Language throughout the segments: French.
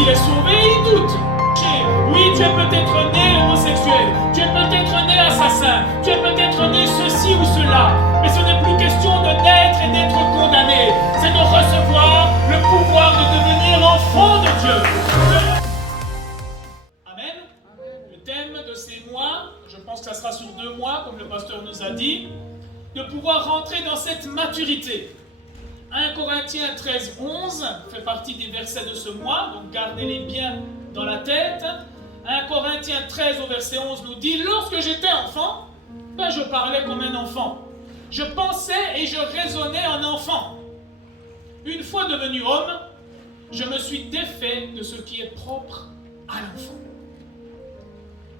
s'il est sauvé, il doute. Oui, tu es peut-être né homosexuel, tu es peut-être né assassin, tu es peut-être né ceci ou cela, mais ce n'est plus question de naître et d'être condamné, c'est de recevoir le pouvoir de devenir enfant de Dieu. Amen. Le thème de ces mois, je pense que ça sera sur 2 mois, comme le pasteur nous a dit, de pouvoir rentrer dans cette maturité. 1 Corinthiens 13, 11 fait partie des versets de ce mois, donc gardez-les bien dans la tête. 1 Corinthiens 13 au verset 11 nous dit: lorsque j'étais enfant, je parlais comme un enfant. Je pensais et je raisonnais en enfant. Une fois devenu homme, je me suis défait de ce qui est propre à l'enfant.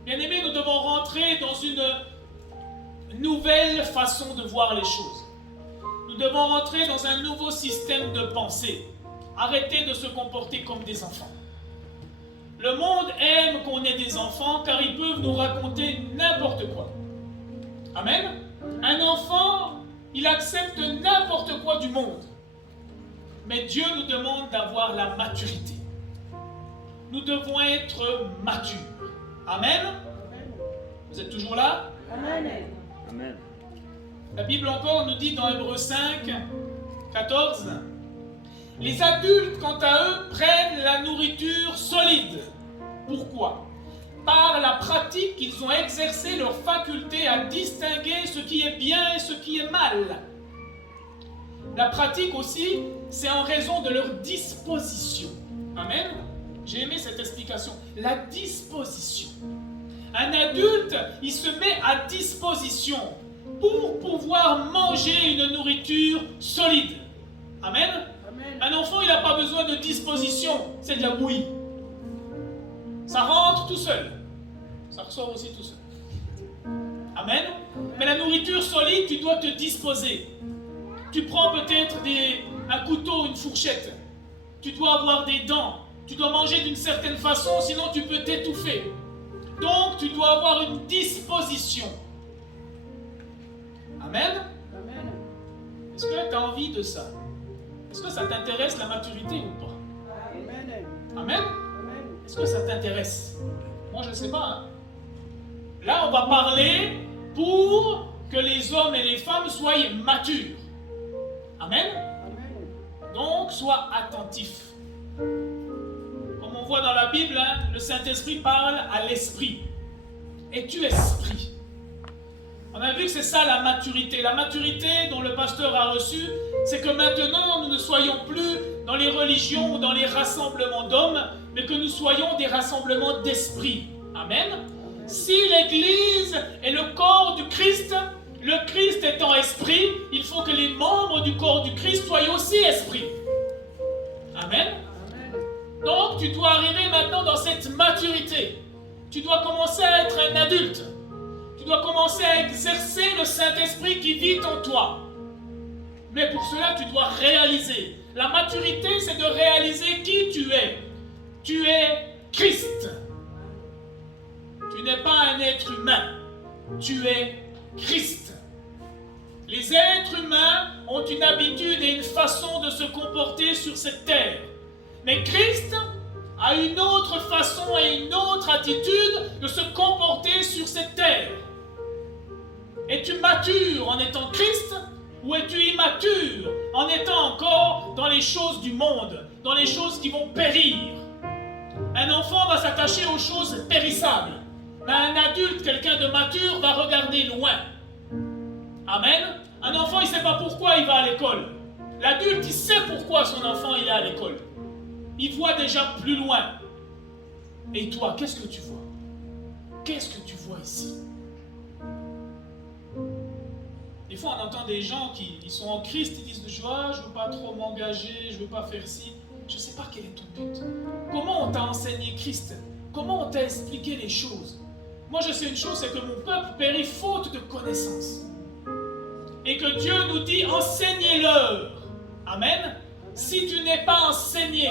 Bien-aimés, nous devons rentrer dans une nouvelle façon de voir les choses. Nous devons rentrer dans un nouveau système de pensée. Arrêtez de se comporter comme des enfants. Le monde aime qu'on ait des enfants car ils peuvent nous raconter n'importe quoi. Amen. Un enfant, il accepte n'importe quoi du monde. Mais Dieu nous demande d'avoir la maturité. Nous devons être matures. Amen. Vous êtes toujours là? Amen. Amen. La Bible encore nous dit dans Hébreux 5, 14, les adultes, quant à eux, prennent la nourriture solide. Pourquoi? Par la pratique, ils ont exercé leur faculté à distinguer ce qui est bien et ce qui est mal. La pratique aussi, c'est en raison de leur disposition. Amen. J'ai aimé cette explication. La disposition. Un adulte, il se met à disposition pour pouvoir manger une nourriture solide. Amen. Un enfant, il n'a pas besoin de disposition, c'est de la bouillie. Ça rentre tout seul. Ça ressort aussi tout seul. Amen. Mais la nourriture solide, tu dois te disposer. Tu prends peut-être un couteau, une fourchette. Tu dois avoir des dents. Tu dois manger d'une certaine façon, sinon tu peux t'étouffer. Donc, tu dois avoir une disposition. Amen. Amen. Est-ce que tu as envie de ça? Est-ce que ça t'intéresse la maturité ou pas? Amen. Amen. Amen. Est-ce que ça t'intéresse? Moi, je ne sais pas. Hein? Là, on va parler pour que les hommes et les femmes soient matures. Amen. Amen. Donc, sois attentif. Comme on voit dans la Bible, hein, le Saint-Esprit parle à l'esprit. Es-tu esprit? On a vu que c'est ça la maturité. La maturité dont le pasteur a reçu, c'est que maintenant nous ne soyons plus dans les religions ou dans les rassemblements d'hommes, mais que nous soyons des rassemblements d'esprit. Amen. Si l'Église est le corps du Christ, le Christ étant esprit, il faut que les membres du corps du Christ soient aussi esprit. Amen. Amen. Donc tu dois arriver maintenant dans cette maturité. Tu dois commencer à être un adulte. Tu dois commencer à exercer le Saint-Esprit qui vit en toi. Mais pour cela, tu dois réaliser. La maturité, c'est de réaliser qui tu es. Tu es Christ. Tu n'es pas un être humain. Tu es Christ. Les êtres humains ont une habitude et une façon de se comporter sur cette terre. Mais Christ a une autre façon et une autre attitude de se comporter sur cette terre. Es-tu mature en étant Christ ou es-tu immature en étant encore dans les choses du monde, dans les choses qui vont périr? Un enfant va s'attacher aux choses périssables, mais un adulte, quelqu'un de mature, va regarder loin. Amen. Un enfant, il ne sait pas pourquoi il va à l'école. L'adulte, il sait pourquoi son enfant il est à l'école. Il voit déjà plus loin. Et toi, qu'est-ce que tu vois? Qu'est-ce que tu vois ici? Des fois, on entend des gens qui sont en Christ, ils disent je ne veux pas trop m'engager, je ne veux pas faire ci. Je ne sais pas quel est ton but. Comment on t'a enseigné Christ? Comment on t'a expliqué les choses? Moi, je sais une chose, c'est que mon peuple périt faute de connaissance. Et que Dieu nous dit enseignez-leur. Amen. Si tu n'es pas enseigné,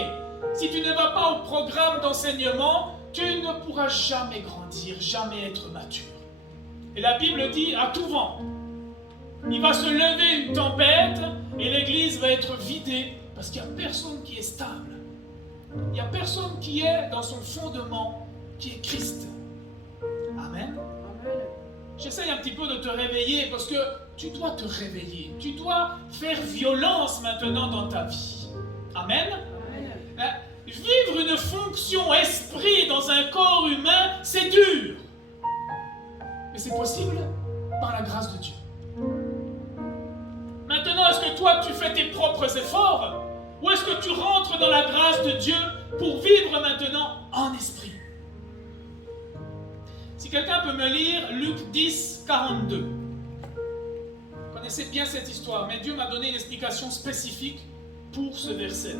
si tu ne vas pas au programme d'enseignement, tu ne pourras jamais grandir, jamais être mature. Et la Bible dit à tout vent, il va se lever une tempête et l'église va être vidée parce qu'il n'y a personne qui est stable. il n'y a personne qui est dans son fondement qui est Christ. Amen. Amen. J'essaye un petit peu de te réveiller parce que tu dois te réveiller. Tu dois faire violence maintenant dans ta vie. Amen. Amen. Vivre une fonction esprit dans un corps humain, c'est dur. Mais c'est possible par la grâce de Dieu. Maintenant, est-ce que toi, tu fais tes propres efforts ou est-ce que tu rentres dans la grâce de Dieu pour vivre maintenant en esprit? Si quelqu'un peut me lire Luc 10, 42. Vous connaissez bien cette histoire, mais Dieu m'a donné une explication spécifique pour ce verset.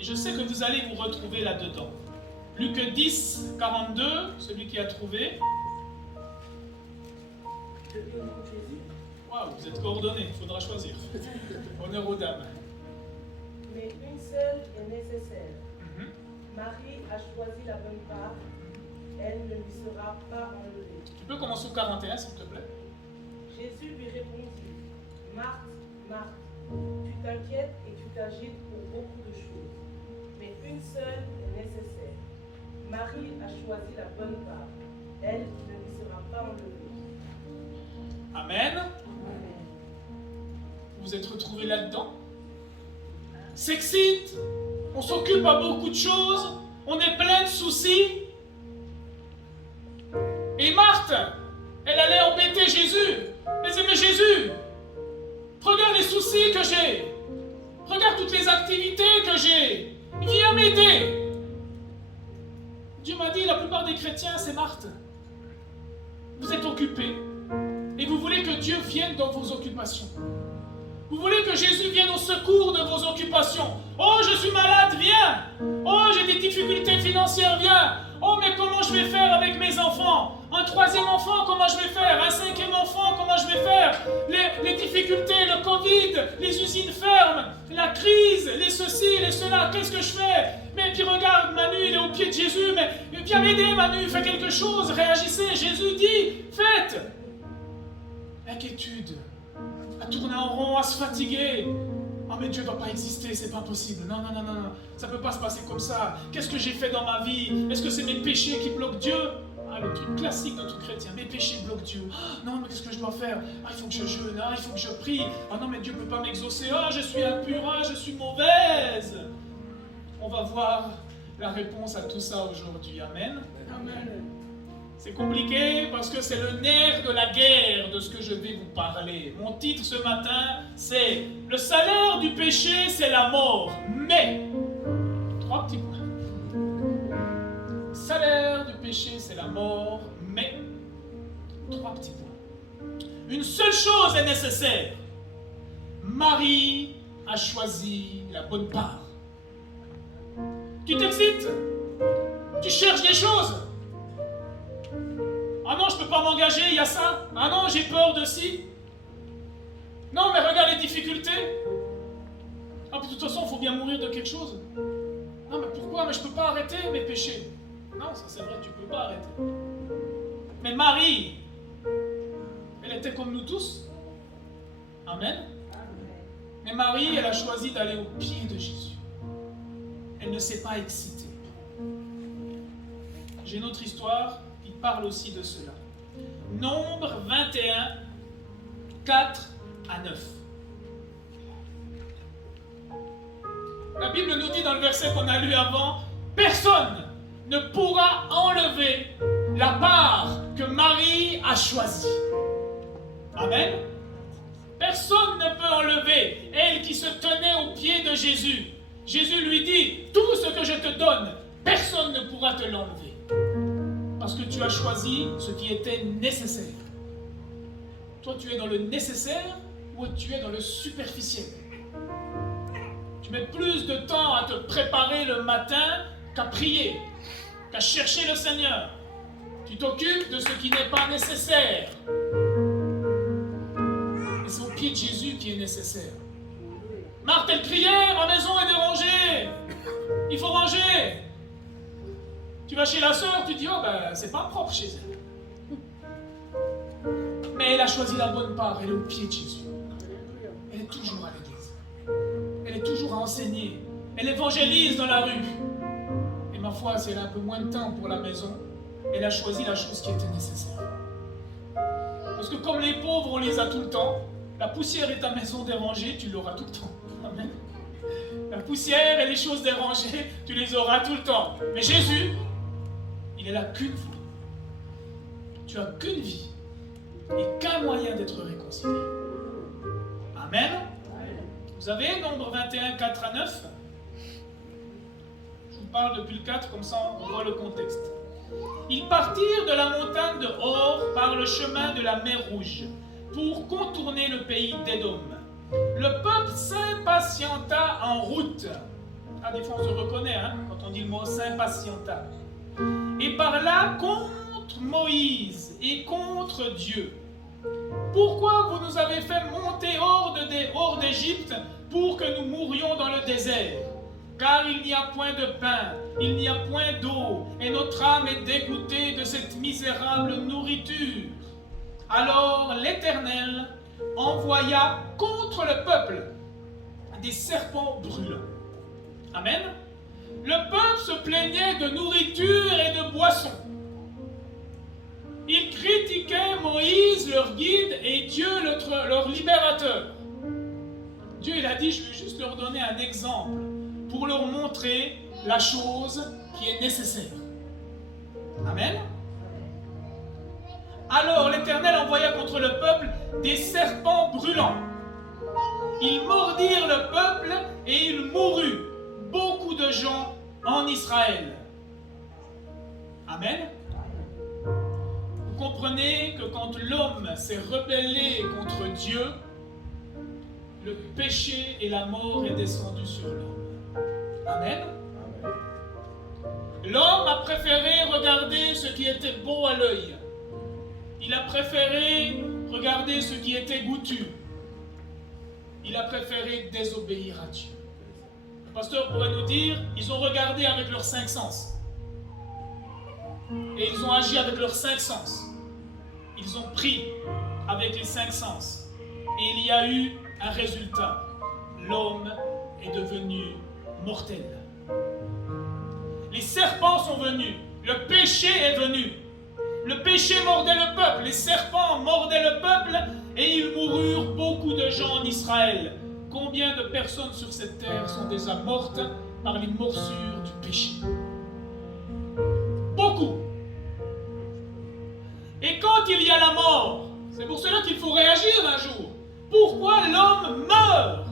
Et je sais que vous allez vous retrouver là-dedans. Luc 10, 42, celui qui a trouvé. Waouh, vous êtes coordonnés, il faudra choisir. Honneur aux dames. Mais une seule est nécessaire. Marie a choisi la bonne part. Elle ne lui sera pas enlevée. Tu peux commencer au 41, s'il te plaît? Jésus lui répondit, Marthe, Marthe, tu t'inquiètes et tu t'agites pour beaucoup de choses. Mais une seule est nécessaire. Marie a choisi la bonne part. Elle ne lui sera pas enlevée. Amen. Amen. Vous êtes retrouvés là-dedans? S'excite, on s'occupe à beaucoup de choses, on est plein de soucis. Et Marthe, elle allait embêter Jésus. Elle disait, mais Jésus, regarde les soucis que j'ai. Regarde toutes les activités que j'ai. Viens m'aider. Dieu m'a dit, la plupart des chrétiens, c'est Marthe. Vous êtes occupés. Et vous voulez que Dieu vienne dans vos occupations. Vous voulez que Jésus vienne au secours de vos occupations. Oh, je suis malade, viens. Oh, j'ai des difficultés financières, viens. Oh, mais comment je vais faire avec mes enfants? Un troisième enfant, comment je vais faire? Un cinquième enfant, comment je vais faire? Les difficultés, le Covid, les usines ferment, la crise, les ceci, les cela, qu'est-ce que je fais? Mais puis regarde, Manu, il est au pied de Jésus, mais viens m'aider, Manu, fais quelque chose, réagissez. Jésus dit, faites. Inquiétude, à tourner en rond, à se fatiguer. Oh mais Dieu ne doit pas exister, c'est pas possible. Non, non, non, non, ça ne peut pas se passer comme ça. Qu'est-ce que j'ai fait dans ma vie? Est-ce que c'est mes péchés qui bloquent Dieu? Ah, le truc classique de tout chrétien, mes péchés bloquent Dieu. Ah, non, mais qu'est-ce que je dois faire? Ah, il faut que je jeûne, ah, il faut que je prie. Ah non, mais Dieu ne peut pas m'exaucer. Ah, je suis impure, ah, je suis mauvaise. On va voir la réponse à tout ça aujourd'hui. Amen. Amen. C'est compliqué parce que c'est le nerf de la guerre de ce que je vais vous parler. Mon titre ce matin, c'est « Le salaire du péché, c'est la mort, mais... » 3 petits points. Le salaire du péché, c'est la mort, mais... 3 petits points. Une seule chose est nécessaire. Marie a choisi la bonne part. Tu t'excites? Tu cherches des choses? Ah non, je ne peux pas m'engager, il y a ça. Ah non, j'ai peur de ci. Non, mais regarde les difficultés. Ah, puis de toute façon, il faut bien mourir de quelque chose. Non, mais pourquoi? Mais je ne peux pas arrêter mes péchés. Non, ça c'est vrai, tu ne peux pas arrêter. Mais Marie, elle était comme nous tous. Amen. Mais Marie, elle a choisi d'aller au pied de Jésus. Elle ne s'est pas excitée. J'ai une autre histoire qui parle aussi de cela. Nombre 21, 4 à 9. La Bible nous dit dans le verset qu'on a lu avant, personne ne pourra enlever la part que Marie a choisie. Amen. Personne ne peut enlever, elle qui se tenait au pied de Jésus. Jésus lui dit, tout ce que je te donne, personne ne pourra te l'enlever. Parce que tu as choisi ce qui était nécessaire. Toi, tu es dans le nécessaire ou tu es dans le superficiel? Tu mets plus de temps à te préparer le matin qu'à prier, qu'à chercher le Seigneur. Tu t'occupes de ce qui n'est pas nécessaire. Et c'est au pied de Jésus qui est nécessaire. Marthe, elle criait, ma maison est dérangée. Il faut ranger. Tu vas chez la sœur, tu dis, oh ben, c'est pas propre chez elle. Mais elle a choisi la bonne part, elle est au pied de Jésus. Elle est toujours à l'église. Elle est toujours à enseigner. Elle évangélise dans la rue. Et ma foi, c'est un peu moins de temps pour la maison. Elle a choisi la chose qui était nécessaire. Parce que comme les pauvres, on les a tout le temps, la poussière et ta maison dérangée, tu l'auras tout le temps. Amen. La poussière et les choses dérangées, tu les auras tout le temps. Mais Jésus, il est là qu'une fois. Tu as qu'une vie et qu'un moyen d'être réconcilié. Amen. Vous avez Nombre 21, 4 à 9. Je vous parle depuis le 4, comme ça on voit le contexte. Ils partirent de la montagne de Hor par le chemin de la mer Rouge pour contourner le pays d'Édom. Le peuple s'impatienta en route. Ah, des fois on se reconnaît quand on dit le mot s'impatienta. Et par là contre Moïse et contre Dieu. Pourquoi vous nous avez fait monter hors d'Égypte pour que nous mourions dans le désert? Car il n'y a point de pain, il n'y a point d'eau, et notre âme est dégoûtée de cette misérable nourriture. Alors l'Éternel envoya contre le peuple des serpents brûlants. Amen. Le peuple se plaignait de nourriture et de boisson. Ils critiquaient Moïse, leur guide, et Dieu, leur libérateur. Dieu, il a dit, je vais juste leur donner un exemple pour leur montrer la chose qui est nécessaire. Amen. Alors l'Éternel envoya contre le peuple des serpents brûlants. Ils mordirent le peuple et il mourut beaucoup de gens en Israël. Amen. Vous comprenez que quand l'homme s'est rebellé contre Dieu, le péché et la mort est descendu sur l'homme. Amen. L'homme a préféré regarder ce qui était beau à l'œil. Il a préféré regarder ce qui était goûtu. Il a préféré désobéir à Dieu. Le pasteur pourrait nous dire, ils ont regardé avec leurs 5 sens. Et ils ont agi avec leurs 5 sens. Ils ont pris avec les 5 sens. Et il y a eu un résultat. L'homme est devenu mortel. Les serpents sont venus. Le péché est venu. Le péché mordait le peuple. Les serpents mordaient le peuple. Et ils moururent beaucoup de gens en Israël. Combien de personnes sur cette terre sont déjà mortes par les morsures du péché? Beaucoup. Et quand il y a la mort, c'est pour cela qu'il faut réagir un jour. Pourquoi l'homme meurt?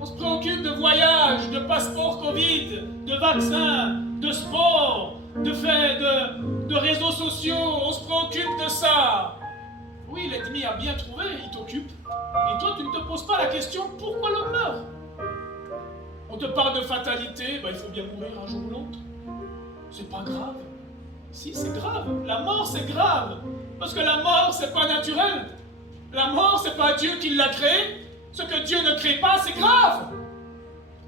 On se préoccupe de voyages, de passeports Covid, de vaccins, de sport, de réseaux sociaux. On se préoccupe de ça. Oui, l'ennemi a bien trouvé, il t'occupe. Et toi, tu ne te poses pas la question pourquoi l'homme meurt. On te parle de fatalité, il faut bien mourir un jour ou l'autre. C'est pas grave. Si, c'est grave. La mort, c'est grave. Parce que la mort, c'est pas naturel. La mort, c'est pas Dieu qui l'a créé. Ce que Dieu ne crée pas, c'est grave.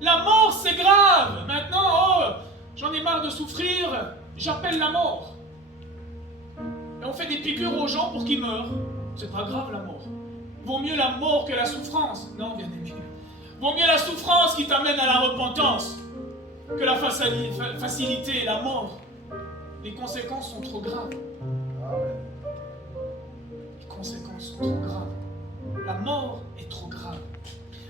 La mort, c'est grave. Maintenant, j'en ai marre de souffrir, j'appelle la mort. Et on fait des piqûres aux gens pour qu'ils meurent. C'est pas grave, la mort. Vaut mieux la mort que la souffrance. Non, bien aimé. Vaut mieux la souffrance qui t'amène à la repentance que la facilité et la mort. Les conséquences sont trop graves. Les conséquences sont trop graves. La mort est trop grave.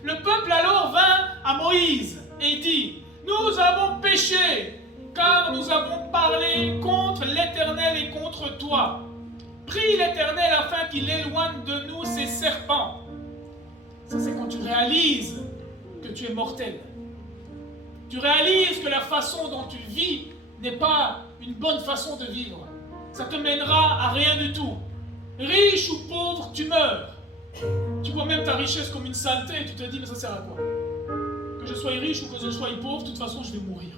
Le peuple alors vint à Moïse et dit, nous avons péché, car nous avons parlé contre l'Éternel et contre toi. Prie l'Éternel afin qu'il éloigne de nous ces serpents. Ça, c'est quand tu réalises que tu es mortel. Tu réalises que la façon dont tu vis n'est pas une bonne façon de vivre. Ça te mènera à rien du tout. Riche ou pauvre, tu meurs. Tu vois même ta richesse comme une saleté et tu te dis, mais ça sert à quoi? Que je sois riche ou que je sois pauvre, de toute façon, je vais mourir.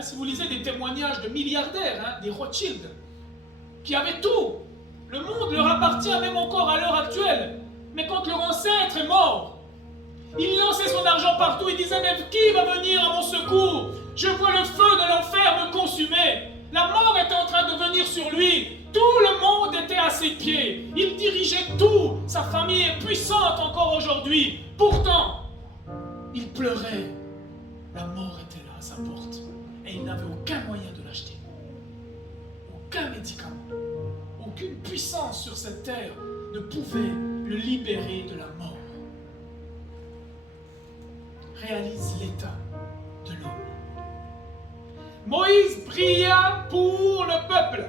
Si vous lisez des témoignages de milliardaires, des Rothschild, qui avaient tout, le monde leur appartient même encore à l'heure actuelle. Mais quand leur ancêtre est mort, il lançait son argent partout, il disait, mais qui va venir à mon secours? Je vois le feu de l'enfer me consumer. La mort était en train de venir sur lui. Tout le monde était à ses pieds. Il dirigeait tout. Sa famille est puissante encore aujourd'hui. Pourtant, il pleurait La mort était là à sa porte et il n'avait aucun moyen de l'acheter. Aucun médicament, aucune puissance sur cette terre ne pouvait le libérer de la mort. Réalise l'état de l'homme. Moïse pria pour le peuple.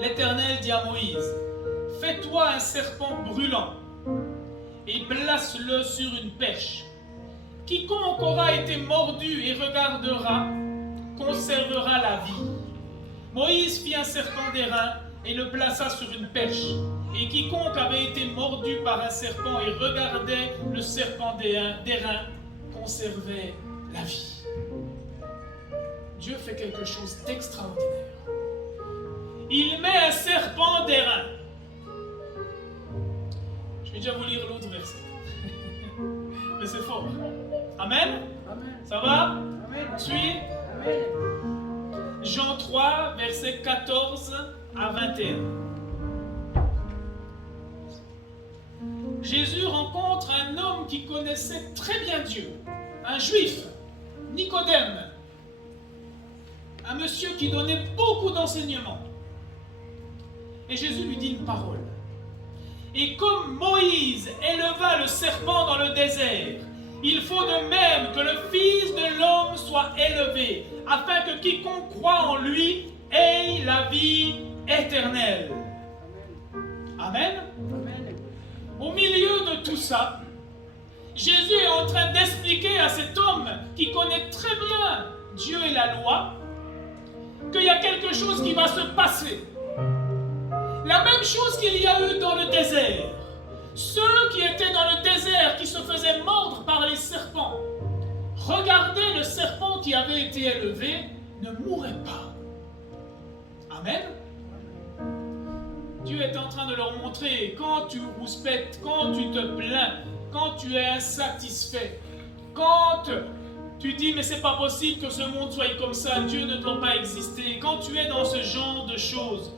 L'Éternel dit à Moïse, fais-toi un serpent brûlant et place-le sur une perche. Quiconque aura été mordu et regardera, conservera la vie. Moïse fit un serpent d'airain et le plaça sur une perche. Et quiconque avait été mordu par un serpent et regardait le serpent d'airain, conservait la vie. Dieu fait quelque chose d'extraordinaire. Il met un serpent d'airain. Je vais déjà vous lire l'autre verset. Mais c'est fort. Amen. Amen. Ça va? Amen. On suit? Amen. Jean 3, versets 14 à 21. Jésus rencontre un homme qui connaissait très bien Dieu, un juif, Nicodème, un monsieur qui donnait beaucoup d'enseignements. Et Jésus lui dit une parole. Et comme Moïse éleva le serpent dans le désert, il faut de même que le Fils de l'homme soit élevé, afin que quiconque croit en lui ait la vie éternelle. Amen. Amen. Au milieu de tout ça, Jésus est en train d'expliquer à cet homme qui connaît très bien Dieu et la loi qu'il y a quelque chose qui va se passer. La même chose qu'il y a eu dans le désert. Ceux qui étaient dans le désert, qui se faisaient mordre par les serpents, regardez le serpent qui avait été élevé, ne mourait pas. Amen. Dieu est en train de leur montrer, quand tu rouspètes, quand tu te plains, quand tu es insatisfait, quand tu dis mais c'est pas possible que ce monde soit comme ça, Dieu ne doit pas exister, quand tu es dans ce genre de choses,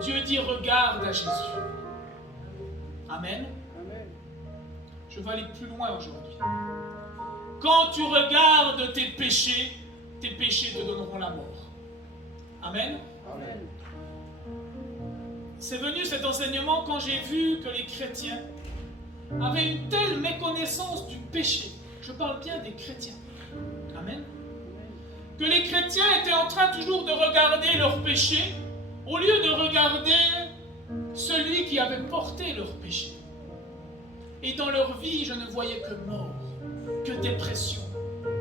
Dieu dit regarde à Jésus. Amen. Amen. Je vais aller plus loin aujourd'hui. Quand tu regardes tes péchés te donneront la mort. Amen. Amen. C'est venu cet enseignement quand j'ai vu que les chrétiens avaient une telle méconnaissance du péché. Je parle bien des chrétiens. Amen. Que les chrétiens étaient en train toujours de regarder leur péché au lieu de regarder celui qui avait porté leur péché. Et dans leur vie, je ne voyais que mort, que dépression,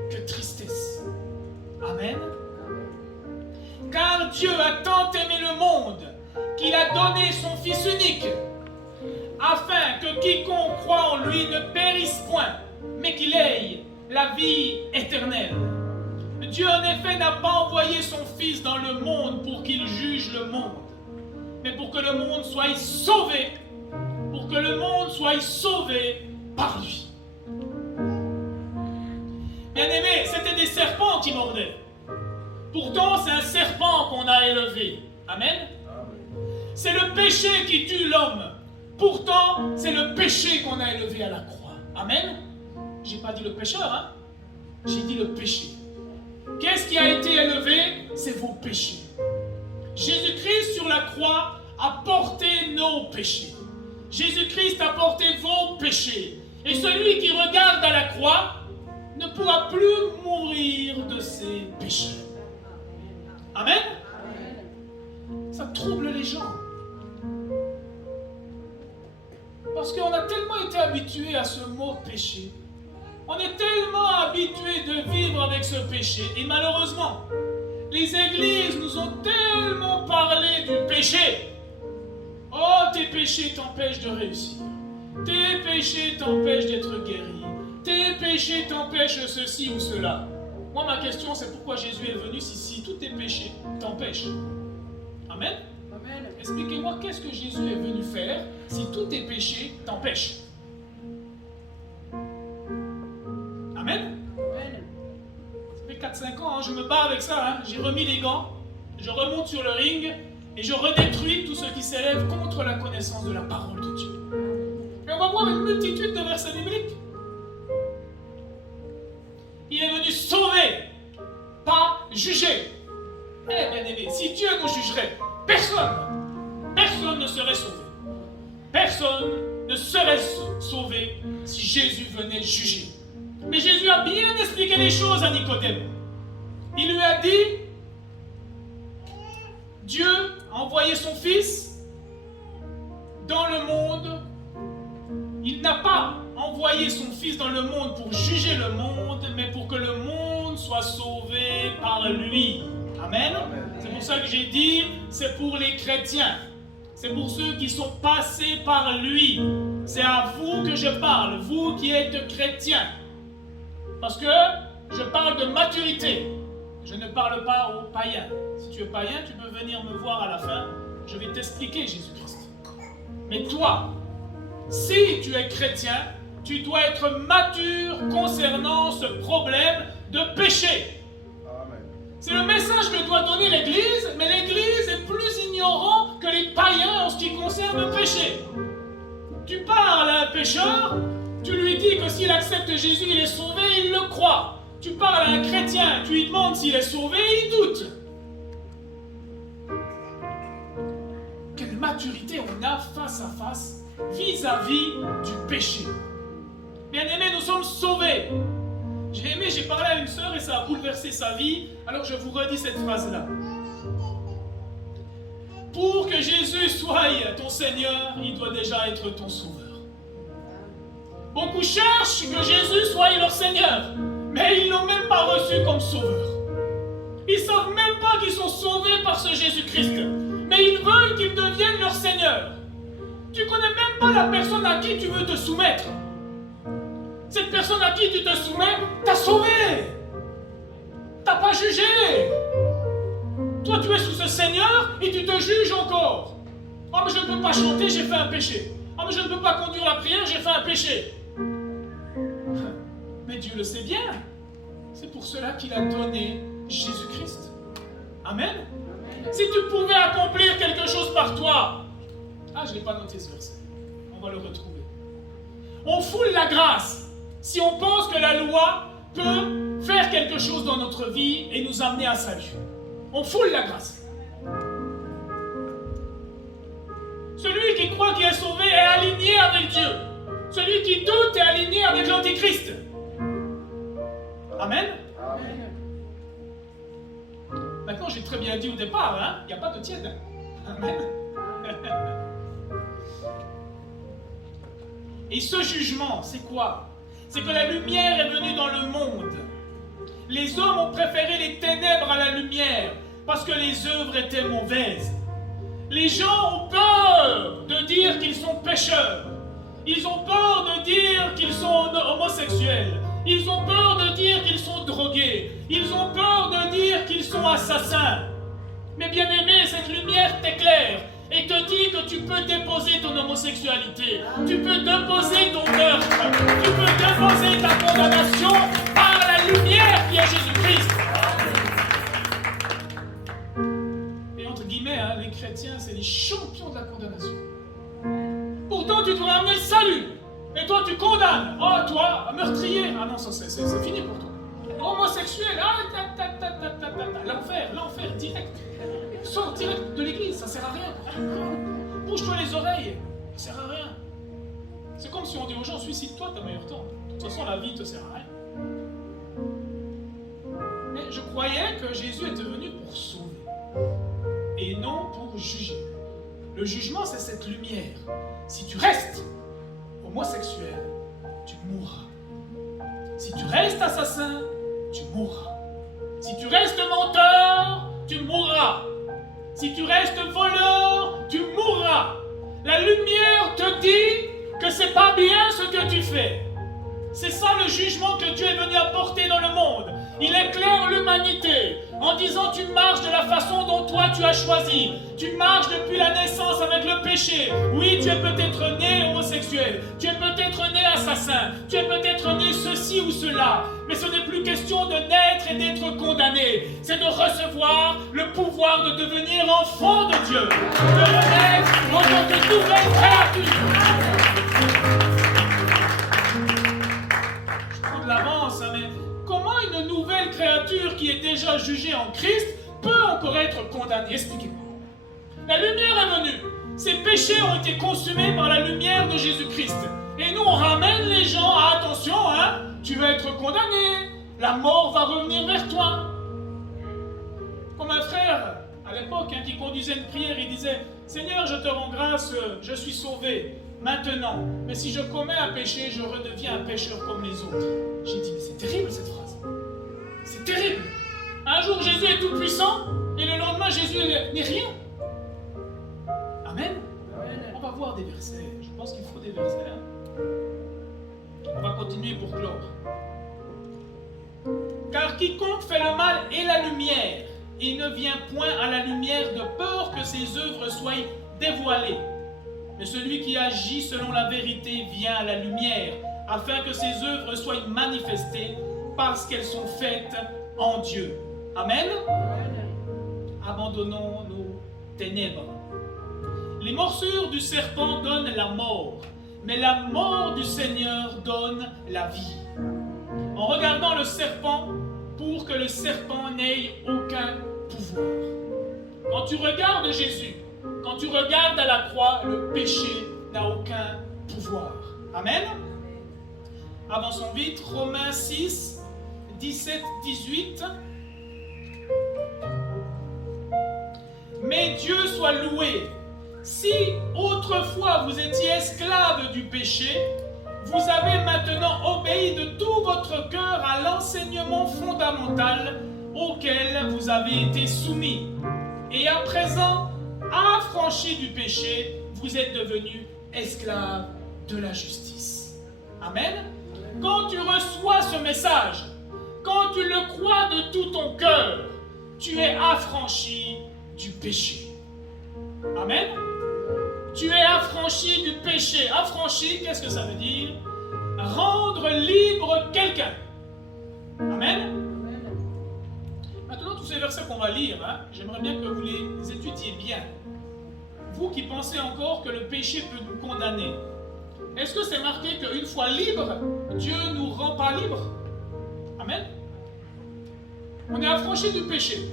que tristesse. Amen. Car Dieu a tant aimé le monde qu'il a donné son Fils unique, afin que quiconque croit en lui ne périsse point, mais qu'il ait la vie éternelle. Dieu en effet n'a pas envoyé son Fils dans le monde pour qu'il juge le monde, mais pour que le monde soit sauvé, pour que le monde soit sauvé par lui. Bien-aimés, c'était des serpents qui mordaient. Pourtant, c'est un serpent qu'on a élevé. Amen. C'est le péché qui tue l'homme. Pourtant, c'est le péché qu'on a élevé à la croix. Amen. J'ai pas dit le pécheur, hein. J'ai dit le péché. Qu'est-ce qui a été élevé? C'est vos péchés. Jésus-Christ sur la croix a porté nos péchés. Jésus-Christ a porté vos péchés. Et celui qui regarde à la croix ne pourra plus mourir de ses péchés. Amen. Ça trouble les gens. Parce qu'on a tellement été habitué à ce mot péché. On est tellement habitué de vivre avec ce péché. Et malheureusement, les églises nous ont tellement parlé du péché. Oh, tes péchés t'empêchent de réussir. Tes péchés t'empêchent d'être guéri. Tes péchés t'empêchent ceci ou cela. Moi, ma question, c'est pourquoi Jésus est venu si tous tes péchés t'empêchent. Amen. Amen. Expliquez-moi qu'est-ce que Jésus est venu faire si tous tes péchés t'empêchent. Amen. Amen. Ça fait 4-5 ans, je me bats avec ça. J'ai remis les gants, je remonte sur le ring et je redétruis tout ce qui s'élève contre la connaissance de la parole de Dieu. Et on va voir une multitude de versets bibliques. juger. Eh bien aimé, si Dieu nous jugerait, personne ne serait sauvé. Personne ne serait sauvé si Jésus venait juger. Mais Jésus a bien expliqué les choses à Nicodème. Il lui a dit, Dieu a envoyé son Fils dans le monde. Il n'a pas envoyé son Fils dans le monde pour juger le monde, mais pour que le monde soit sauvé par lui. Amen. C'est pour ça que j'ai dit, c'est pour les chrétiens. C'est pour ceux qui sont passés par lui. C'est à vous que je parle, vous qui êtes chrétiens. Parce que je parle de maturité. Je ne parle pas aux païens. Si tu es païen, tu peux venir me voir à la fin. Je vais t'expliquer Jésus-Christ. Mais toi, si tu es chrétien, tu dois être mature concernant ce problème de péché. C'est le message que doit donner l'Église, mais l'Église est plus ignorante que les païens en ce qui concerne le péché. Tu parles à un pécheur, tu lui dis que s'il accepte Jésus, il est sauvé, il le croit. Tu parles à un chrétien, tu lui demandes s'il est sauvé, il doute. Quelle maturité on a face à face vis-à-vis du péché. Bien-aimés, nous sommes sauvés. J'ai parlé à une sœur et ça a bouleversé sa vie, alors je vous redis cette phrase-là. Pour que Jésus soit ton Seigneur, il doit déjà être ton Sauveur. Beaucoup cherchent que Jésus soit leur Seigneur, mais ils ne l'ont même pas reçu comme Sauveur. Ils ne savent même pas qu'ils sont sauvés par ce Jésus-Christ, mais ils veulent qu'il devienne leur Seigneur. Tu ne connais même pas la personne à qui tu veux te soumettre. Cette personne à qui tu te soumets t'a sauvé. T'as pas jugé. Toi, tu es sous ce Seigneur et tu te juges encore. Oh, mais je ne peux pas chanter, j'ai fait un péché. Oh, mais je ne peux pas conduire la prière, j'ai fait un péché. Mais Dieu le sait bien. C'est pour cela qu'il a donné Jésus-Christ. Amen. Si tu pouvais accomplir quelque chose par toi. Ah, je n'ai pas noté ce verset. On va le retrouver. On foule la grâce si on pense que la loi peut faire quelque chose dans notre vie et nous amener à salut. On foule la grâce. Celui qui croit qu'il est sauvé est aligné avec Dieu. Celui qui doute est aligné avec l'Antéchrist. Amen. Amen. Maintenant, j'ai très bien dit au départ, hein, il n'y a pas de tiède. Amen. Et ce jugement, c'est quoi? C'est que la lumière est venue dans le monde. Les hommes ont préféré les ténèbres à la lumière parce que les œuvres étaient mauvaises. Les gens ont peur de dire qu'ils sont pécheurs. Ils ont peur de dire qu'ils sont homosexuels. Ils ont peur de dire qu'ils sont drogués. Ils ont peur de dire qu'ils sont assassins. Mais bien aimé, cette lumière t'éclaire et te dit que tu peux déposer ton homosexualité, tu peux déposer ton meurtre, tu peux déposer ta condamnation par la lumière qui est Jésus-Christ. Et entre guillemets, hein, les chrétiens, c'est les champions de la condamnation. Pourtant, tu devrais amener le salut. Et toi, tu condamnes. Oh, toi, meurtrier. Ah non, ça, c'est fini pour toi. Homosexuel. Ah, l'enfer, direct. Sors direct de l'église, ça sert à rien. Bouge-toi les oreilles, ça sert à rien. C'est comme si on dit aux gens, suicide-toi, t'as meilleur temps. De toute façon, la vie ne te sert à rien. Mais je croyais que Jésus était venu pour sauver et non pour juger. Le jugement, c'est cette lumière. Si tu restes homosexuel, tu mourras. Si tu restes assassin, tu mourras. Si tu restes menteur, tu mourras. Si tu restes voleur, tu mourras. La lumière te dit que c'est pas bien ce que tu fais. C'est ça le jugement que Dieu est venu apporter dans le monde. Il éclaire l'humanité en disant tu marches de la façon dont toi tu as choisi. Tu marches depuis la naissance avec le péché. Oui, tu es peut-être né homosexuel. Tu es peut-être né assassin. Tu es peut-être né ceci ou cela. Mais ce n'est plus question de naître et d'être condamné. C'est de recevoir le pouvoir de devenir enfant de Dieu. De renaître en tant que nouvelle créature. Je prends de l'avance, hein, mais comment une nouvelle créature qui est déjà jugée en Christ peut encore être condamnée? Expliquez-moi. La lumière est venue. Ces péchés ont été consumés par la lumière de Jésus-Christ. Et nous, on ramène les gens à attention, tu vas être condamné. La mort va revenir vers toi. Comme un frère, à l'époque, qui conduisait une prière, il disait, Seigneur, je te rends grâce, je suis sauvé maintenant. Mais si je commets un péché, je redeviens un pécheur comme les autres. J'ai dit, c'est terrible cette phrase. C'est terrible. Un jour, Jésus est tout puissant, et le lendemain, Jésus n'est rien. Amen. On va voir des versets. Je pense qu'il faut des versets. On va continuer pour clore. Car quiconque fait le mal est la lumière, et ne vient point à la lumière de peur que ses œuvres soient dévoilées. Mais celui qui agit selon la vérité vient à la lumière, afin que ses œuvres soient manifestées, parce qu'elles sont faites en Dieu. Amen. Abandonnons nos ténèbres. Les morsures du serpent donnent la mort, mais la mort du Seigneur donne la vie. En regardant le serpent, pour que le serpent n'ait aucun pouvoir. Quand tu regardes Jésus, quand tu regardes à la croix, le péché n'a aucun pouvoir. Amen. Avançons vite, Romains 6, 17, 18. Mais Dieu soit loué. Si autrefois vous étiez esclaves du péché, vous avez maintenant obéi de tout votre cœur à l'enseignement fondamental auquel vous avez été soumis. Et à présent, affranchis du péché, vous êtes devenus esclaves de la justice. Amen. Quand tu reçois ce message, quand tu le crois de tout ton cœur, tu es affranchi du péché. Amen. Tu es affranchi du péché. Affranchi, qu'est-ce que ça veut dire? Rendre libre quelqu'un. Amen. Maintenant, tous ces versets qu'on va lire, j'aimerais bien que vous les étudiez bien. Vous qui pensez encore que le péché peut nous condamner, est-ce que c'est marqué qu'une fois libre, Dieu ne nous rend pas libres? Amen. On est affranchi du péché.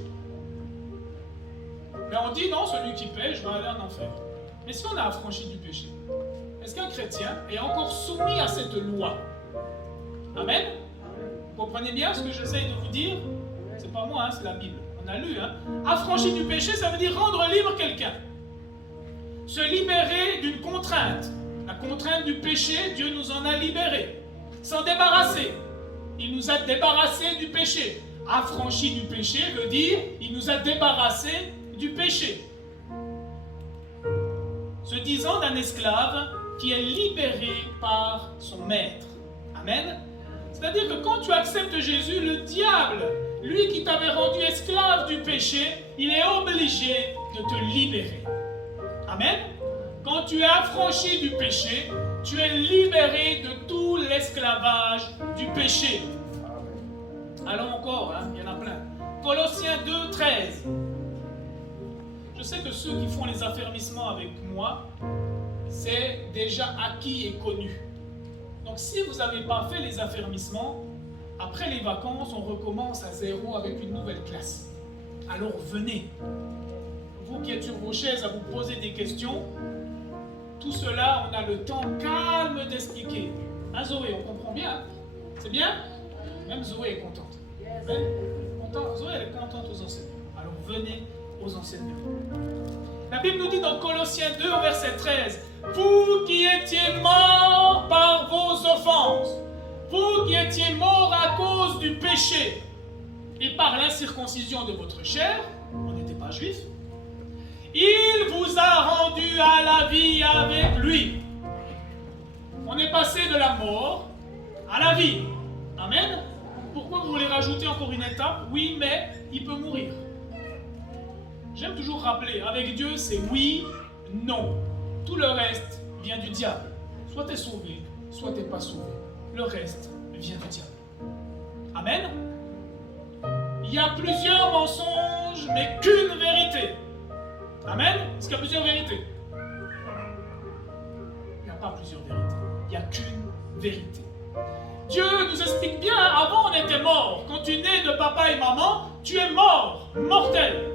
Mais on dit non, celui qui pêche va aller en enfer. Mais si on est affranchi du péché, est-ce qu'un chrétien est encore soumis à cette loi? Amen. Vous comprenez bien ce que j'essaye de vous dire? C'est pas moi, c'est la Bible. On a lu. Affranchi du péché, ça veut dire rendre libre quelqu'un. Se libérer d'une contrainte. La contrainte du péché, Dieu nous en a libérés. S'en débarrasser. Il nous a débarrassés du péché. Affranchi du péché veut dire il nous a débarrassés du péché. Se disant d'un esclave qui est libéré par son maître. Amen. C'est-à-dire que quand tu acceptes Jésus, le diable, lui qui t'avait rendu esclave du péché, il est obligé de te libérer. Amen. Quand tu es affranchi du péché, tu es libéré de tout l'esclavage du péché. Allons encore, il y en a plein. Colossiens 2, 13. Je sais que ceux qui font les affermissements avec moi, c'est déjà acquis et connu. Donc si vous n'avez pas fait les affermissements, après les vacances, on recommence à zéro avec une nouvelle classe. Alors venez. Vous qui êtes sur vos chaises à vous poser des questions, tout cela, on a le temps calme d'expliquer. Zoé, on comprend bien? C'est bien? Même Zoé est contente. Zoé, elle est contente aux enseignements. Alors venez aux enseignements. La Bible nous dit dans Colossiens 2 au verset 13, vous qui étiez morts par vos offenses, vous qui étiez morts à cause du péché et par l'incirconcision de votre chair, on n'était pas juifs, il vous a rendu à la vie avec lui. On est passé de la mort à la vie. Amen. Pourquoi vous voulez rajouter encore une étape? Oui, mais il peut mourir. J'aime toujours rappeler, avec Dieu, c'est oui, non. Tout le reste vient du diable. Soit tu es sauvé, soit tu n'es pas sauvé. Le reste vient du diable. Amen. Il y a plusieurs mensonges, mais qu'une vérité. Amen. Est-ce qu'il y a plusieurs vérités? Il n'y a pas plusieurs vérités. Il n'y a qu'une vérité. Dieu nous explique bien, avant on était mort. tu nais de papa et maman, tu es mort, mortel.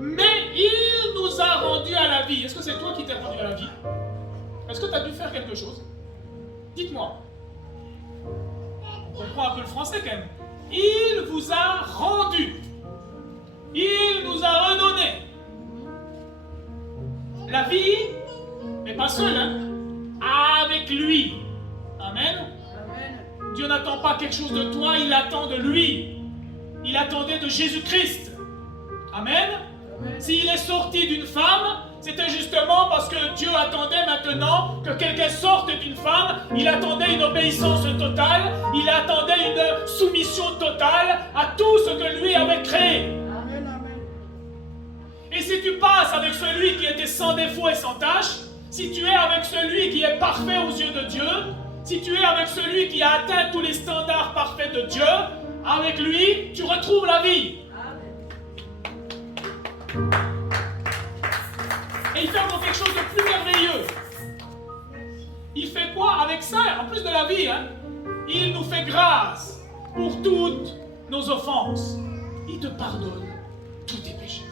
Mais il nous a rendus à la vie. Est-ce que c'est toi qui t'es rendu à la vie? Est-ce que tu as dû faire quelque chose? Dites-moi. On comprend un peu le français quand même. Il vous a rendu. Il nous a redonné la vie, mais pas seul, hein, avec lui. Amen. Amen. Dieu n'attend pas quelque chose de toi, il attend de lui. Il attendait de Jésus-Christ. Amen. Amen. S'il est sorti d'une femme, c'était justement parce que Dieu attendait maintenant que quelqu'un sorte d'une femme. Il attendait une obéissance totale. Il attendait une soumission totale à tout ce que lui avait créé. Amen. Amen. Et si tu passes avec celui qui était sans défaut et sans tache, si tu es avec celui qui est parfait aux yeux de Dieu, si tu es avec celui qui a atteint tous les standards parfaits de Dieu, avec lui, tu retrouves la vie. Et il fait encore quelque chose de plus merveilleux. Il fait quoi avec ça? En plus de la vie, hein? Il nous fait grâce pour toutes nos offenses. Il te pardonne tous tes péchés.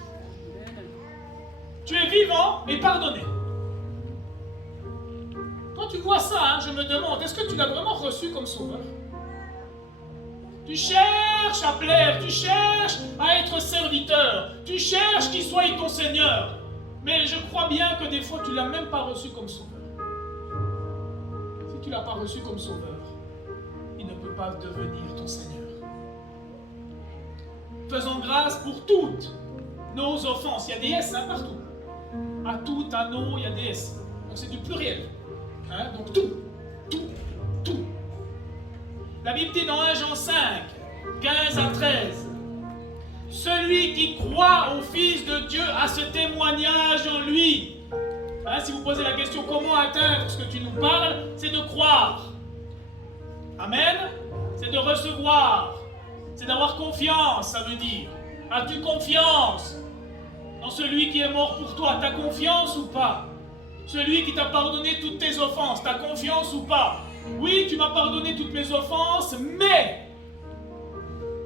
Tu es vivant et pardonné. Quand tu vois ça, hein, je me demande, est-ce que tu l'as vraiment reçu comme sauveur? Tu cherches à plaire, tu cherches à être serviteur, tu cherches qu'il soit ton Seigneur. Mais je crois bien que des fois, tu ne l'as même pas reçu comme sauveur. Si tu ne l'as pas reçu comme sauveur, il ne peut pas devenir ton Seigneur. Faisons grâce pour toutes nos offenses. Il y a des S hein, partout. À tout, à nos, il y a des S. Donc c'est du pluriel. Hein? Donc tout. La Bible dit dans 1 Jean 5, 15 à 13, celui qui croit au Fils de Dieu a ce témoignage en lui. Hein, si vous posez la question comment atteindre ce que tu nous parles, c'est de croire. Amen. C'est de recevoir. C'est d'avoir confiance, ça veut dire. As-tu confiance dans celui qui est mort pour toi? T'as confiance ou pas? Celui qui t'a pardonné toutes tes offenses, t'as confiance ou pas? Oui, tu m'as pardonné toutes mes offenses, mais...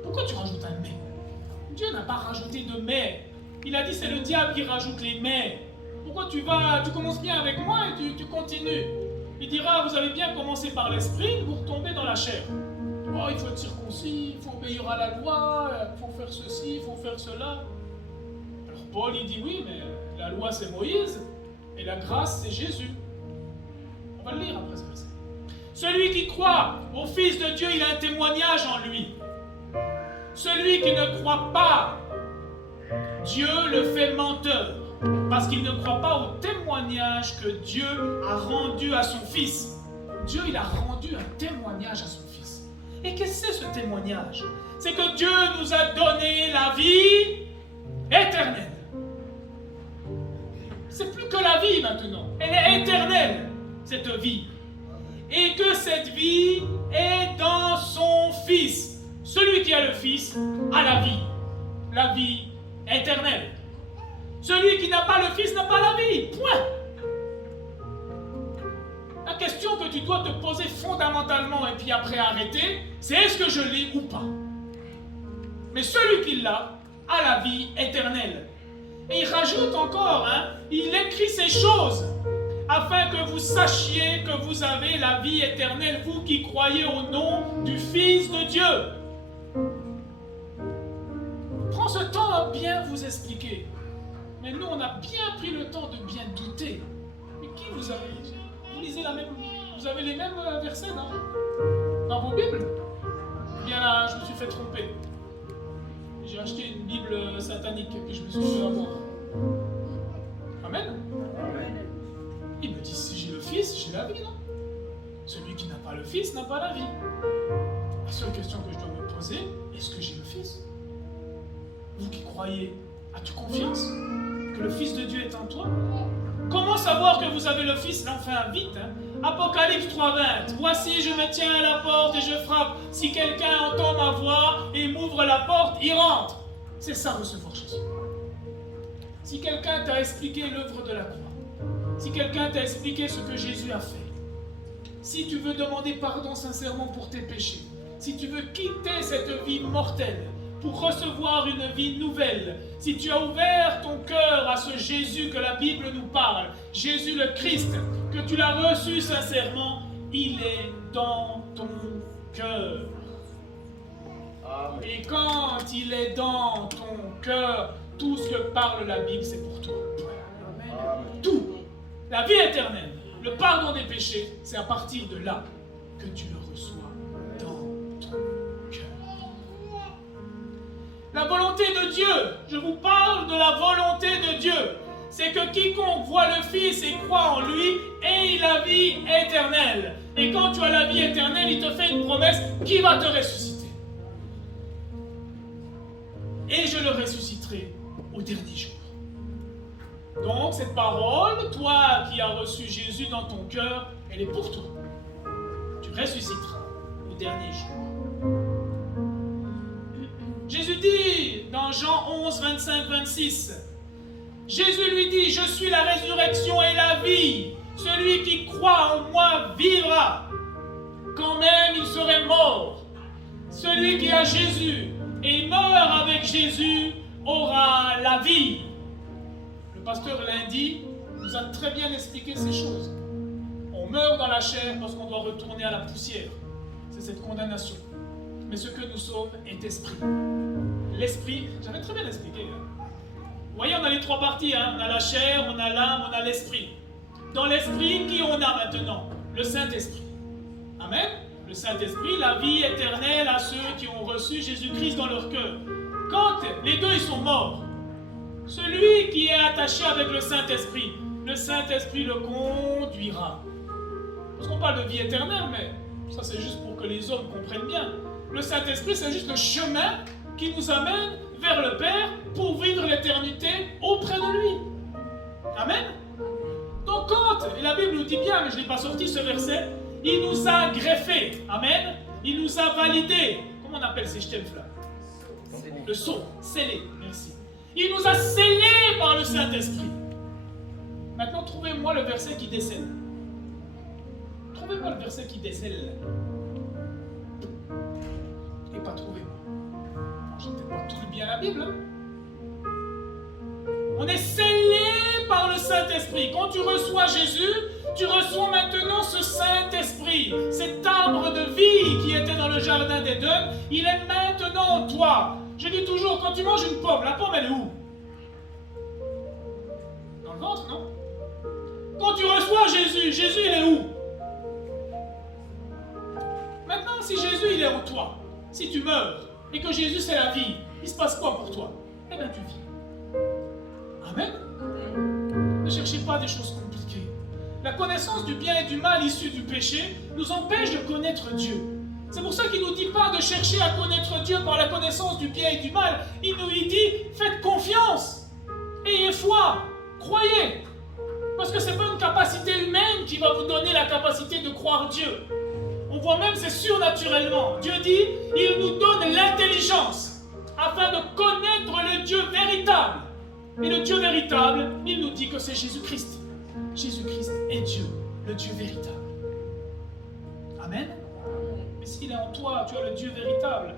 Pourquoi tu rajoutes un mais? Dieu n'a pas rajouté de mais. Il a dit c'est le diable qui rajoute les mais. Pourquoi tu commences bien avec moi et tu continues? Il dira, vous avez bien commencé par l'esprit, vous retombez dans la chair. Oh, il faut être circoncis, il faut obéir à la loi, il faut faire ceci, il faut faire cela. Alors Paul, il dit oui, mais la loi c'est Moïse, et la grâce c'est Jésus. On va le lire après ce verset. Celui qui croit au Fils de Dieu, il a un témoignage en lui. Celui qui ne croit pas, Dieu le fait menteur, parce qu'il ne croit pas au témoignage que Dieu a rendu à son Fils. Dieu, il a rendu un témoignage à son Fils. Et qu'est-ce que c'est ce témoignage? C'est que Dieu nous a donné la vie éternelle. C'est plus que la vie maintenant. Elle est éternelle, cette vie. Et que cette vie est dans son Fils. Celui qui a le Fils a la vie éternelle. Celui qui n'a pas le Fils n'a pas la vie. Point. La question que tu dois te poser fondamentalement et puis après arrêter, c'est est-ce que je l'ai ou pas? Mais celui qui l'a a la vie éternelle. Et il rajoute encore, hein, il écrit ces choses afin que vous sachiez que vous avez la vie éternelle, vous qui croyez au nom du Fils de Dieu. Prends ce temps à bien vous expliquer. Mais nous, on a bien pris le temps de bien douter. Mais qui vous avez? Vous lisez vous avez les mêmes versets dans vos Bibles? Bien là, je me suis fait tromper. J'ai acheté une Bible satanique que je me suis fait avoir. Amen. Il me dit, si j'ai le Fils, j'ai la vie, non? Celui qui n'a pas le Fils n'a pas la vie. La seule question que je dois me poser, est-ce que j'ai le Fils? Vous qui croyez, as-tu confiance que le Fils de Dieu est en toi? Comment savoir que vous avez le Fils? Là, enfin, vite, hein? Apocalypse 3:20. Voici, je me tiens à la porte et je frappe. Si quelqu'un entend ma voix et m'ouvre la porte, il rentre. C'est ça, recevoir Jésus. Si quelqu'un t'a expliqué l'œuvre de la croix, si quelqu'un t'a expliqué ce que Jésus a fait, si tu veux demander pardon sincèrement pour tes péchés, si tu veux quitter cette vie mortelle pour recevoir une vie nouvelle, si tu as ouvert ton cœur à ce Jésus que la Bible nous parle, Jésus le Christ, que tu l'as reçu sincèrement, il est dans ton cœur. Et quand il est dans ton cœur, tout ce que parle la Bible, c'est pour toi. Tout. La vie éternelle, le pardon des péchés, c'est à partir de là que tu le reçois dans ton cœur. La volonté de Dieu, je vous parle de la volonté de Dieu, c'est que quiconque voit le Fils et croit en lui ait la vie éternelle. Et quand tu as la vie éternelle, il te fait une promesse qui va te ressusciter. Et je le ressusciterai au dernier jour. Donc cette parole, toi qui as reçu Jésus dans ton cœur, elle est pour toi. Tu ressusciteras au dernier jour. Jésus dit dans Jean 11, 25, 26, Jésus lui dit, je suis la résurrection et la vie. Celui qui croit en moi vivra, quand même il serait mort. Celui qui a Jésus et meurt avec Jésus aura la vie. Le pasteur lundi nous a très bien expliqué ces choses. On meurt dans la chair parce qu'on doit retourner à la poussière. C'est cette condamnation. Mais ce que nous sommes est esprit. L'esprit, j'avais très bien expliqué. Vous voyez, on a les trois parties. On a la chair, on a l'âme, on a l'esprit. Dans l'esprit, qui on a maintenant? Le Saint-Esprit. Amen. Le Saint-Esprit, la vie éternelle à ceux qui ont reçu Jésus-Christ dans leur cœur. Quand les deux ils sont morts, celui qui est attaché avec le Saint-Esprit le conduira. Parce qu'on parle de vie éternelle, mais ça c'est juste pour que les hommes comprennent bien. Le Saint-Esprit, c'est juste le chemin qui nous amène vers le Père pour vivre l'éternité auprès de lui. Amen. Donc quand, et la Bible nous dit bien, mais je n'ai pas sorti ce verset, il nous a greffé. Amen. Il nous a validé. Comment on appelle ces schtempfs là? Le sceau, scellé, merci. Il nous a scellés par le Saint-Esprit. Maintenant, trouvez-moi le verset qui décèle. Trouvez-moi le verset qui décèle. Et pas trouvez-moi. Je n'ai peut-être pas tout lu bien la Bible. Hein? On est scellés par le Saint-Esprit. Quand tu reçois Jésus, tu reçois maintenant ce Saint-Esprit. Cet arbre de vie qui était dans le jardin d'Éden, il est maintenant en toi. Je dis toujours, quand tu manges une pomme, la pomme elle est où? Dans le ventre, non? Quand tu reçois Jésus, Jésus il est où? Maintenant, si Jésus il est en toi, si tu meurs, et que Jésus c'est la vie, il se passe quoi pour toi? Eh bien tu vis. Amen. Ne cherchez pas des choses compliquées. La connaissance du bien et du mal issu du péché nous empêche de connaître Dieu. C'est pour ça qu'il ne nous dit pas de chercher à connaître Dieu par la connaissance du bien et du mal. Il nous dit, faites confiance, ayez foi, croyez. Parce que ce n'est pas une capacité humaine qui va vous donner la capacité de croire Dieu. On voit même, c'est surnaturellement. Dieu dit, il nous donne l'intelligence afin de connaître le Dieu véritable. Et le Dieu véritable, il nous dit que c'est Jésus-Christ. Jésus-Christ est Dieu, le Dieu véritable. Amen. Mais s'il est en toi, tu as le Dieu véritable.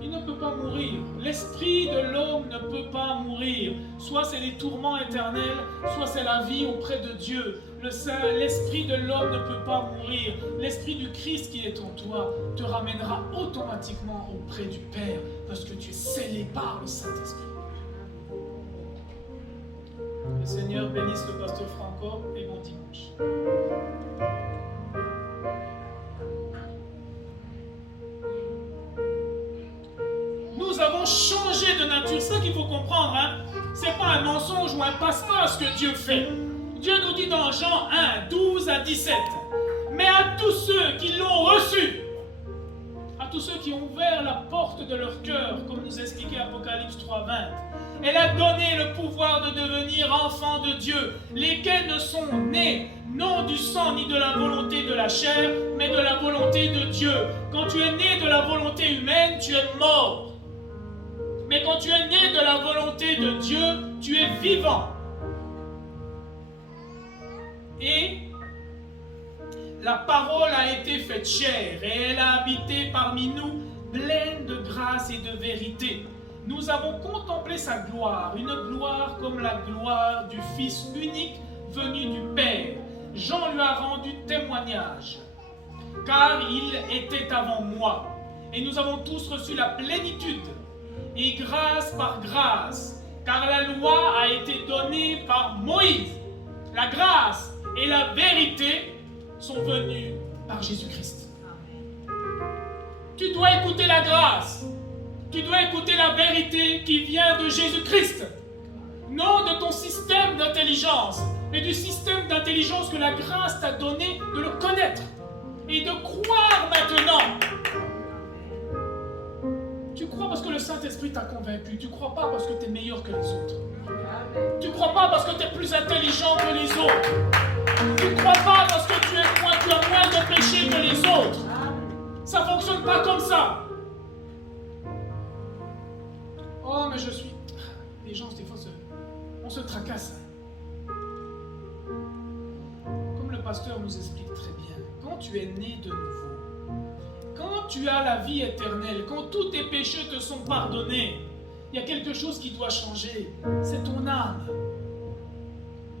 Il ne peut pas mourir. L'esprit de l'homme ne peut pas mourir. Soit c'est les tourments éternels, soit c'est la vie auprès de Dieu. L'esprit de l'homme ne peut pas mourir. L'esprit du Christ qui est en toi te ramènera automatiquement auprès du Père parce que tu es scellé par le Saint-Esprit. Le Seigneur bénisse le pasteur Franco et bon dimanche. Nous avons changé de nature. C'est ça qu'il faut comprendre. Ce n'est pas un mensonge ou un passe-passe que Dieu fait. Dieu nous dit dans Jean 1, 12 à 17. Mais à tous ceux qui l'ont reçu, à tous ceux qui ont ouvert la porte de leur cœur, comme nous expliquait Apocalypse 3, 20, elle a donné le pouvoir de devenir enfants de Dieu, lesquels ne sont nés non du sang ni de la volonté de la chair, mais de la volonté de Dieu. Quand tu es né de la volonté humaine, tu es mort. Mais quand tu es né de la volonté de Dieu, tu es vivant. Et la parole a été faite chair et elle a habité parmi nous, pleine de grâce et de vérité. Nous avons contemplé sa gloire, une gloire comme la gloire du Fils unique venu du Père. Jean lui a rendu témoignage, car il était avant moi. Et nous avons tous reçu la plénitude, et grâce par grâce, car la loi a été donnée par Moïse. La grâce et la vérité sont venues par Jésus-Christ. Tu dois écouter la grâce. Tu dois écouter la vérité qui vient de Jésus-Christ. Non de ton système d'intelligence, mais du système d'intelligence que la grâce t'a donné de le connaître et de croire maintenant. Tu crois parce que le Saint-Esprit t'a convaincu. Tu crois pas parce que tu es meilleur que les autres. Tu crois pas parce que tu es plus intelligent que les autres. Tu crois pas parce que tu as moins de péché que les autres. Ça fonctionne pas comme ça. Oh, mais je suis... Les gens, des fois, on se tracasse. Comme le pasteur nous explique très bien, quand tu es né de nouveau, quand tu as la vie éternelle, quand tous tes péchés te sont pardonnés, il y a quelque chose qui doit changer. C'est ton âme.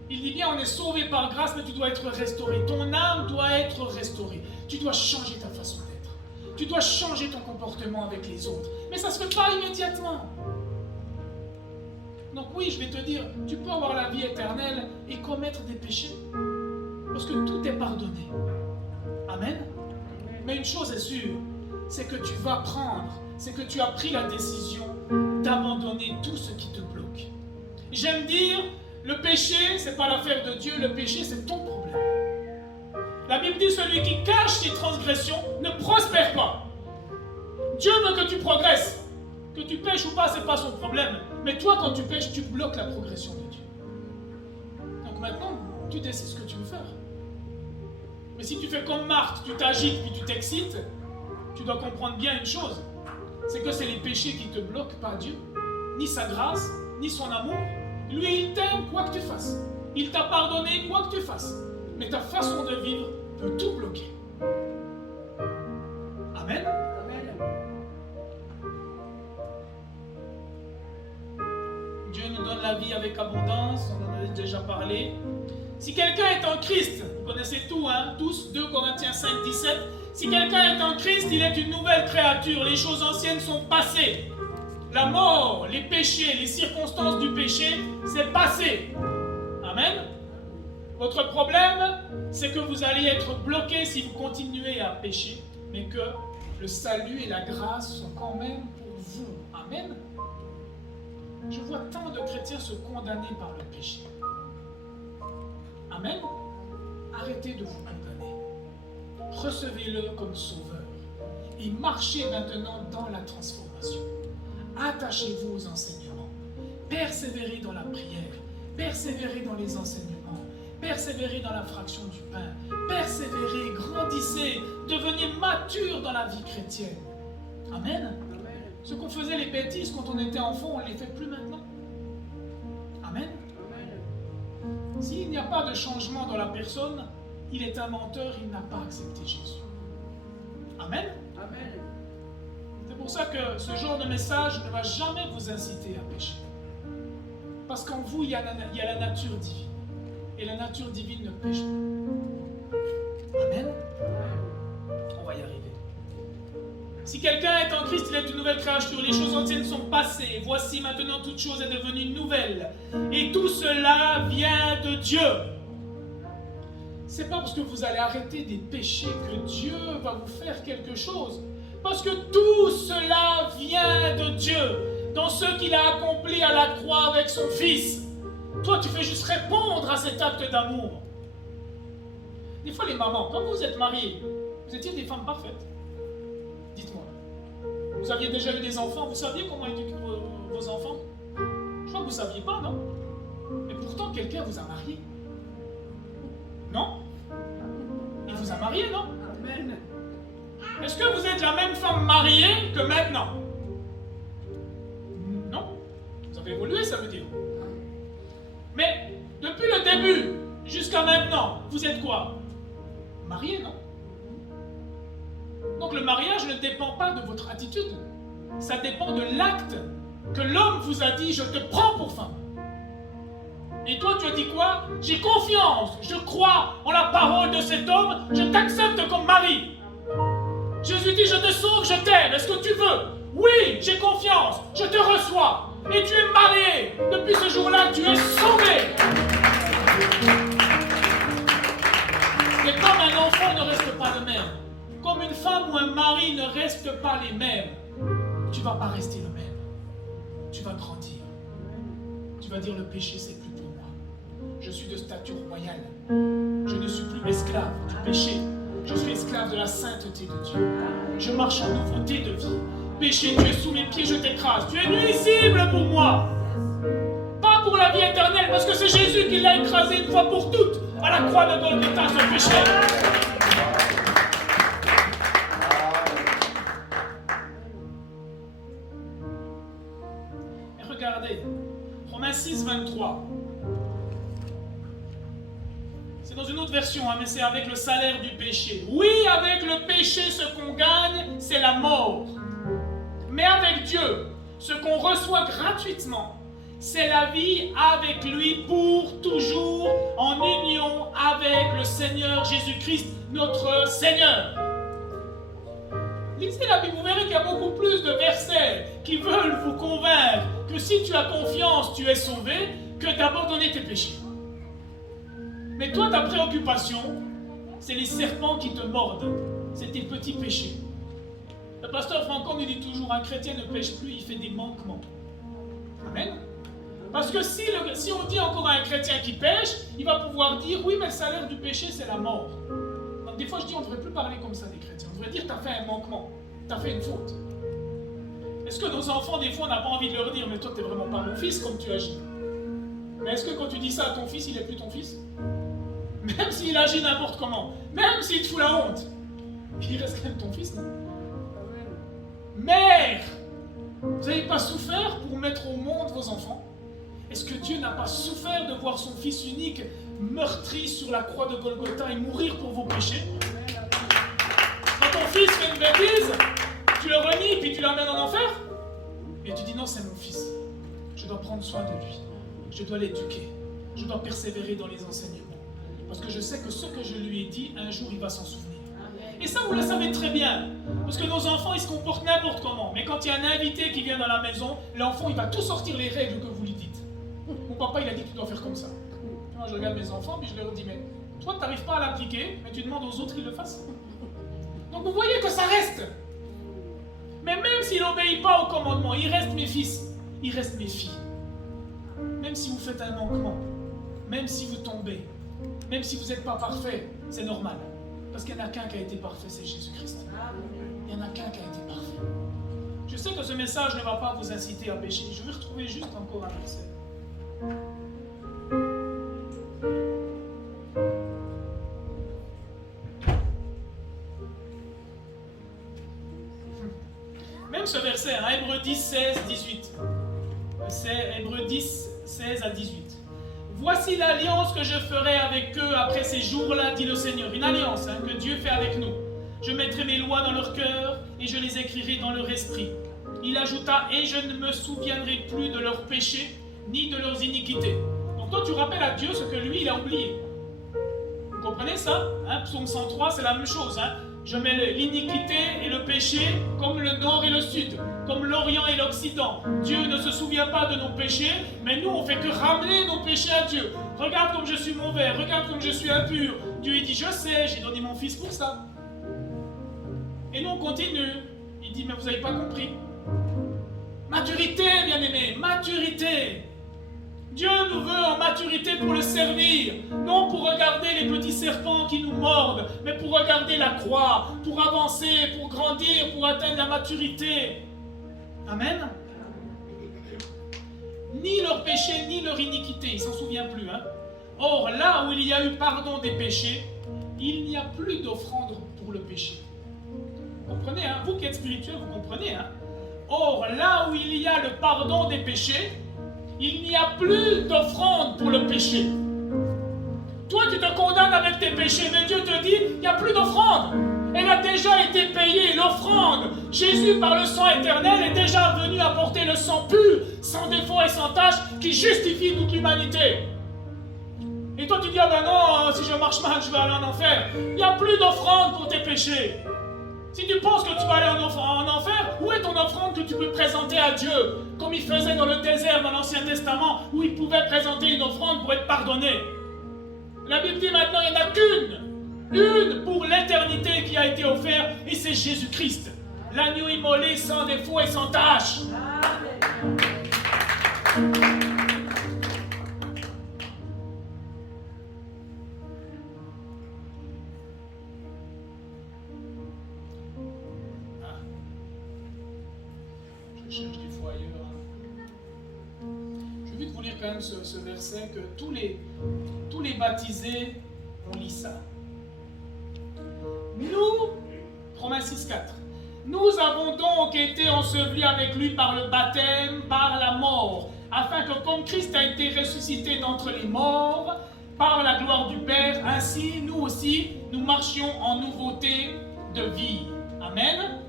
Il dit bien, on est sauvé par grâce, mais tu dois être restauré. Ton âme doit être restaurée. Tu dois changer ta façon d'être. Tu dois changer ton comportement avec les autres. Mais ça ne se fait pas immédiatement. Donc oui, je vais te dire, tu peux avoir la vie éternelle et commettre des péchés. Parce que tout est pardonné. Amen. Mais une chose est sûre, c'est que tu vas prendre, c'est que tu as pris la décision d'abandonner tout ce qui te bloque. J'aime dire, le péché, ce n'est pas l'affaire de Dieu, le péché, c'est ton problème. La Bible dit, celui qui cache ses transgressions ne prospère pas. Dieu veut que tu progresses. Que tu pêches ou pas, ce n'est pas son problème. Mais toi, quand tu pêches, tu bloques la progression de Dieu. Donc maintenant, tu décides ce que tu veux faire. Mais si tu fais comme Marthe, tu t'agites puis tu t'excites, tu dois comprendre bien une chose. C'est que c'est les péchés qui te bloquent, pas Dieu. Ni sa grâce, ni son amour. Lui, il t'aime quoi que tu fasses. Il t'a pardonné quoi que tu fasses. Mais ta façon de vivre peut tout bloquer. Amen. Dieu nous donne la vie avec abondance, on en a déjà parlé. Si quelqu'un est en Christ, vous connaissez tout, hein, tous, 2 Corinthiens 5, 17. Si quelqu'un est en Christ, il est une nouvelle créature. Les choses anciennes sont passées. La mort, les péchés, les circonstances du péché, c'est passé. Amen. Votre problème, c'est que vous allez être bloqué si vous continuez à pécher, mais que le salut et la grâce sont quand même pour vous. Amen. Je vois tant de chrétiens se condamner par le péché. Amen. Arrêtez de vous condamner. Recevez-le comme sauveur. Et marchez maintenant dans la transformation. Attachez-vous aux enseignements. Persévérez dans la prière. Persévérez dans les enseignements. Persévérez dans la fraction du pain. Persévérez, grandissez, devenez mature dans la vie chrétienne. Amen. Ce qu'on faisait les bêtises quand on était enfant, on ne les fait plus maintenant. Amen. S'il n'y a pas de changement dans la personne, il est un menteur, il n'a pas accepté Jésus. Amen. Amen. C'est pour ça que ce genre de message ne va jamais vous inciter à pécher. Parce qu'en vous, il y a la nature divine. Et la nature divine ne pêche pas. Amen. On va y arriver. Si quelqu'un est en Christ, il est une nouvelle créature. Les choses anciennes sont passées. Voici maintenant toute chose est devenue nouvelle. Et tout cela vient de Dieu. C'est pas parce que vous allez arrêter des péchés que Dieu va vous faire quelque chose. Parce que tout cela vient de Dieu. Dans ce qu'il a accompli à la croix avec son Fils. Toi, tu fais juste répondre à cet acte d'amour. Des fois, les mamans, quand vous êtes mariés, vous étiez des femmes parfaites. Dites-moi. Vous aviez déjà eu des enfants, vous saviez comment éduquer vos enfants? Je crois que vous ne saviez pas, non? Mais pourtant, quelqu'un vous a marié. Non? Il vous a marié, non? Amen. Est-ce que vous êtes la même femme mariée que maintenant? Non. Vous avez évolué, ça veut dire. Mais depuis le début jusqu'à maintenant, vous êtes quoi? mariés, non? Donc le mariage ne dépend pas de votre attitude. Ça dépend de l'acte que l'homme vous a dit, je te prends pour femme. Et toi, tu as dit quoi? J'ai confiance, je crois en la parole de cet homme, je t'accepte comme mari. Jésus dit, je te sauve, je t'aime, est-ce que tu veux? Oui, j'ai confiance, je te reçois. Et tu es marié. Depuis ce jour-là, tu es sauvé. Et comme un enfant ne reste pas le même, comme une femme ou un mari ne restent pas les mêmes, tu ne vas pas rester le même. Tu vas grandir. Tu vas dire, le péché, c'est plus pour moi. Je suis de stature royale. Je ne suis plus esclave du péché. Je suis esclave de la sainteté de Dieu. Je marche en nouveauté de vie. Péché, tu es sous mes pieds, je t'écrase. Tu es nuisible pour moi. Pas pour la vie éternelle, parce que c'est Jésus qui l'a écrasé une fois pour toutes à la croix de Golgotha, ce péché. Et regardez, Romains 6, 23. C'est dans une autre version, mais c'est avec le salaire du péché. Oui, avec le péché, ce qu'on gagne, c'est la mort. Mais avec Dieu, ce qu'on reçoit gratuitement, c'est la vie avec lui pour toujours, en union avec le Seigneur Jésus-Christ, notre Seigneur. Lisez la Bible, vous verrez qu'il y a beaucoup plus de versets qui veulent vous convaincre que si tu as confiance, tu es sauvé, que d'abandonner tes péchés. Mais toi, ta préoccupation, c'est les serpents qui te mordent. C'est tes petits péchés. Le pasteur Franco nous dit toujours, un chrétien ne pêche plus, il fait des manquements. Amen. Parce que si on dit encore à un chrétien qui pêche, il va pouvoir dire, oui, mais le salaire du péché, c'est la mort. Donc des fois, je dis, on ne devrait plus parler comme ça des chrétiens. On devrait dire, tu as fait un manquement, tu as fait une faute. Est-ce que nos enfants, des fois, on n'a pas envie de leur dire, mais toi, tu n'es vraiment pas mon fils comme tu agis? Mais est-ce que quand tu dis ça à ton fils, il n'est plus ton fils? Même s'il agit n'importe comment, même s'il te fout la honte, il reste quand même ton fils, non? Mère, vous n'avez pas souffert pour mettre au monde vos enfants? Est-ce que Dieu n'a pas souffert de voir son fils unique meurtri sur la croix de Golgotha et mourir pour vos péchés? Quand ton fils fait une bêtise, tu le renies puis tu l'amènes en enfer? Et tu dis non, c'est mon fils. Je dois prendre soin de lui. Je dois l'éduquer. Je dois persévérer dans les enseignements. Parce que je sais que ce que je lui ai dit, un jour il va s'en souvenir. Et ça, vous le savez très bien. Parce que nos enfants, ils se comportent n'importe comment. Mais quand il y a un invité qui vient dans la maison, l'enfant, il va tout sortir les règles que vous lui dites. Mon papa, il a dit que tu dois faire comme ça. Moi, je regarde mes enfants, puis je leur dis, mais toi, tu n'arrives pas à l'appliquer, mais tu demandes aux autres qu'ils le fassent. Donc vous voyez que ça reste. Mais même s'il n'obéit pas au commandement, il reste mes fils, il reste mes filles. Même si vous faites un manquement, même si vous tombez, même si vous n'êtes pas parfait, c'est normal. Parce qu'il n'y en a qu'un qui a été parfait, c'est Jésus-Christ. Il n'y en a qu'un qui a été parfait. Je sais que ce message ne va pas vous inciter à pécher. Je vais retrouver juste encore un verset. Même ce verset, hein, Hébreux 10, 16, 18. C'est Hébreux 10, 16 à 18. Voici l'alliance que je ferai avec eux après ces jours-là, dit le Seigneur. Une alliance que Dieu fait avec nous. Je mettrai mes lois dans leur cœur et je les écrirai dans leur esprit. Il ajouta, et je ne me souviendrai plus de leurs péchés ni de leurs iniquités. Donc toi, tu rappelles à Dieu ce que lui, il a oublié. Vous comprenez ça? Psaume 103, c'est la même chose. Je mets l'iniquité et le péché comme le nord et le sud, comme l'Orient et l'Occident. Dieu ne se souvient pas de nos péchés, mais nous, on fait que ramener nos péchés à Dieu. Regarde comme je suis mauvais, regarde comme je suis impur. Dieu, il dit, je sais, j'ai donné mon fils pour ça. Et nous, on continue. Il dit, mais vous n'avez pas compris. Maturité, bien-aimé, maturité. Dieu nous veut en maturité pour le servir, non pour regarder les petits serpents qui nous mordent, mais pour regarder la croix, pour avancer, pour grandir, pour atteindre la maturité. Amen. Ni leur péché, ni leur iniquité, il ne s'en souvient plus. Or, là où il y a eu pardon des péchés, il n'y a plus d'offrande pour le péché. Vous comprenez, vous qui êtes spirituel, vous comprenez. Or, là où il y a le pardon des péchés, il n'y a plus d'offrande pour le péché. Toi, tu te condamnes avec tes péchés, mais Dieu te dit, il n'y a plus d'offrande. Elle a déjà été payée, l'offrande. Jésus, par le sang éternel, est déjà venu apporter le sang pur, sans défaut et sans tache, qui justifie toute l'humanité. Et toi, tu dis, ah ben non, si je marche mal, je vais aller en enfer. Il n'y a plus d'offrande pour tes péchés. Si tu penses que tu vas aller en enfer, où est ton offrande que tu peux présenter à Dieu? Comme il faisait dans le désert, dans l'Ancien Testament, où il pouvait présenter une offrande pour être pardonné. La Bible dit maintenant, il n'y en a une pour l'éternité qui a été offerte, et c'est Jésus-Christ. L'agneau immolé sans défaut et sans tache. Je cherche des fois ailleurs. Je vais vite vous lire quand même ce verset que tous les baptisés ont lu ça. Nous, Romains 6,4. Nous avons donc été ensevelis avec lui par le baptême, par la mort, afin que comme Christ a été ressuscité d'entre les morts, par la gloire du Père, ainsi nous aussi, nous marchions en nouveauté de vie. Amen.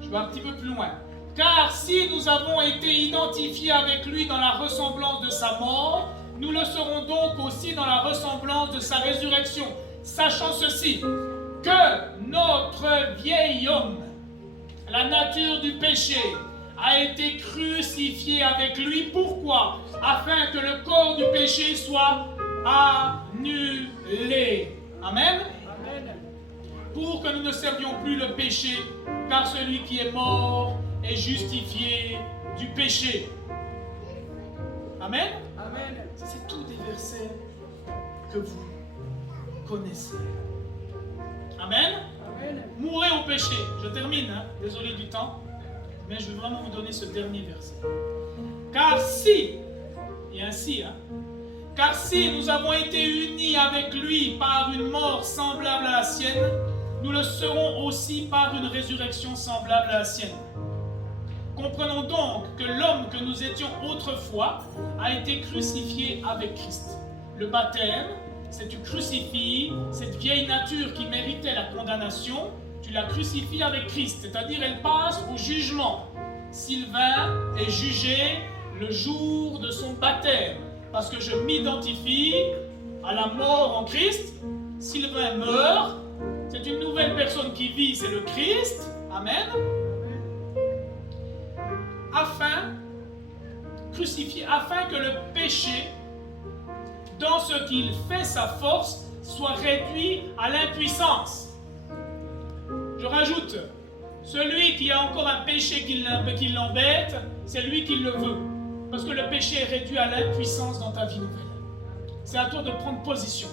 Je vais un petit peu plus loin. Car si nous avons été identifiés avec lui dans la ressemblance de sa mort, nous le serons donc aussi dans la ressemblance de sa résurrection, sachant ceci, que notre vieil homme, la nature du péché, a été crucifié avec lui. Pourquoi? Afin que le corps du péché soit annulé. Amen. Pour que nous ne servions plus le péché, car celui qui est mort est justifié du péché. Amen. Amen. C'est tous des versets que vous connaissez. Amen. Amen. Mourez au péché. Je termine, désolé du temps, mais je vais vraiment vous donner ce dernier verset. Car si, et ainsi, car si nous avons été unis avec lui par une mort semblable à la sienne, nous le serons aussi par une résurrection semblable à la sienne. Comprenons donc que l'homme que nous étions autrefois a été crucifié avec Christ. Le baptême, c'est tu crucifies cette vieille nature qui méritait la condamnation, tu la crucifies avec Christ, c'est-à-dire elle passe au jugement. Sylvain est jugé le jour de son baptême, parce que je m'identifie à la mort en Christ. Sylvain meurt, c'est une nouvelle personne qui vit, c'est le Christ. Amen. Afin que le péché, dans ce qu'il fait sa force, soit réduit à l'impuissance. Je rajoute, celui qui a encore un péché qui l'embête, c'est lui qui le veut. Parce que le péché est réduit à l'impuissance dans ta vie nouvelle. C'est à toi de prendre position.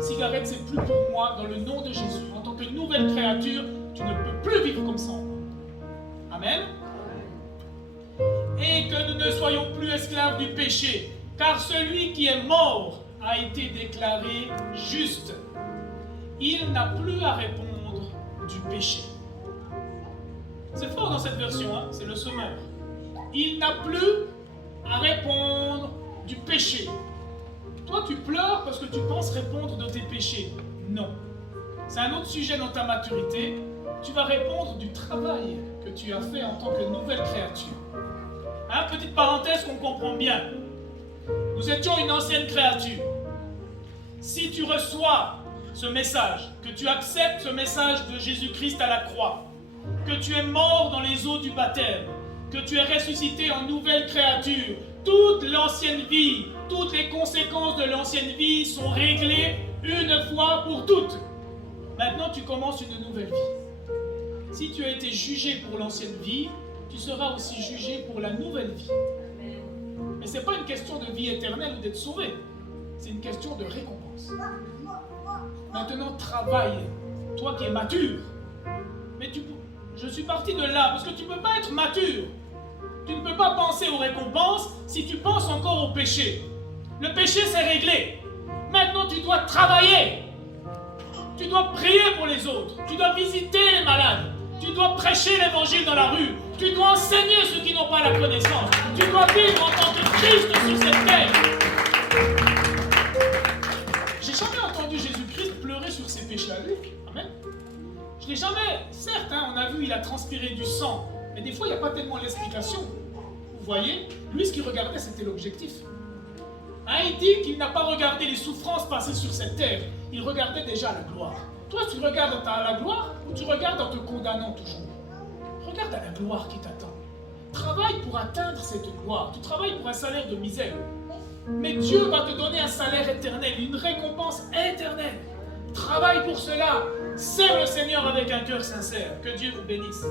Cigarette, c'est plus pour moi, dans le nom de Jésus. En tant que nouvelle créature, tu ne peux plus vivre comme ça. Amen. Et que nous ne soyons plus esclaves du péché, car celui qui est mort a été déclaré juste. Il n'a plus à répondre du péché. C'est fort dans cette version, c'est le semeur. Il n'a plus à répondre du péché. Toi, tu pleures parce que tu penses répondre de tes péchés. Non. C'est un autre sujet dans ta maturité. Tu vas répondre du travail que tu as fait en tant que nouvelle créature. Petite parenthèse qu'on comprend bien. Nous étions une ancienne créature. Si tu reçois ce message, que tu acceptes ce message de Jésus-Christ à la croix, que tu es mort dans les eaux du baptême, que tu es ressuscité en nouvelle créature, toute l'ancienne vie, toutes les conséquences de l'ancienne vie sont réglées une fois pour toutes. Maintenant, tu commences une nouvelle vie. Si tu as été jugé pour l'ancienne vie, tu seras aussi jugé pour la nouvelle vie. Mais ce n'est pas une question de vie éternelle ou d'être sauvé. C'est une question de récompense. Maintenant, travaille. Toi qui es mature. Mais je suis parti de là parce que tu ne peux pas être mature. Tu ne peux pas penser aux récompenses si tu penses encore au péché. Le péché, c'est réglé. Maintenant, tu dois travailler. Tu dois prier pour les autres. Tu dois visiter les malades. Tu dois prêcher l'évangile dans la rue. Tu dois enseigner ceux qui n'ont pas la connaissance. Tu dois vivre en tant que Christ sur cette terre. Amen. Je n'ai jamais, certes, hein, on a vu, il a transpiré du sang, mais des fois, il n'y a pas tellement l'explication. Vous voyez, lui, ce qu'il regardait, c'était l'objectif. Hein, il dit qu'il n'a pas regardé les souffrances passées sur cette terre, il regardait déjà la gloire. Toi, tu regardes à la gloire ou tu regardes en te condamnant toujours? Regarde à la gloire qui t'attend. Travaille pour atteindre cette gloire. Tu travailles pour un salaire de misère. Mais Dieu va te donner un salaire éternel, une récompense éternelle. Travaille pour cela. Serve le Seigneur avec un cœur sincère. Que Dieu vous bénisse.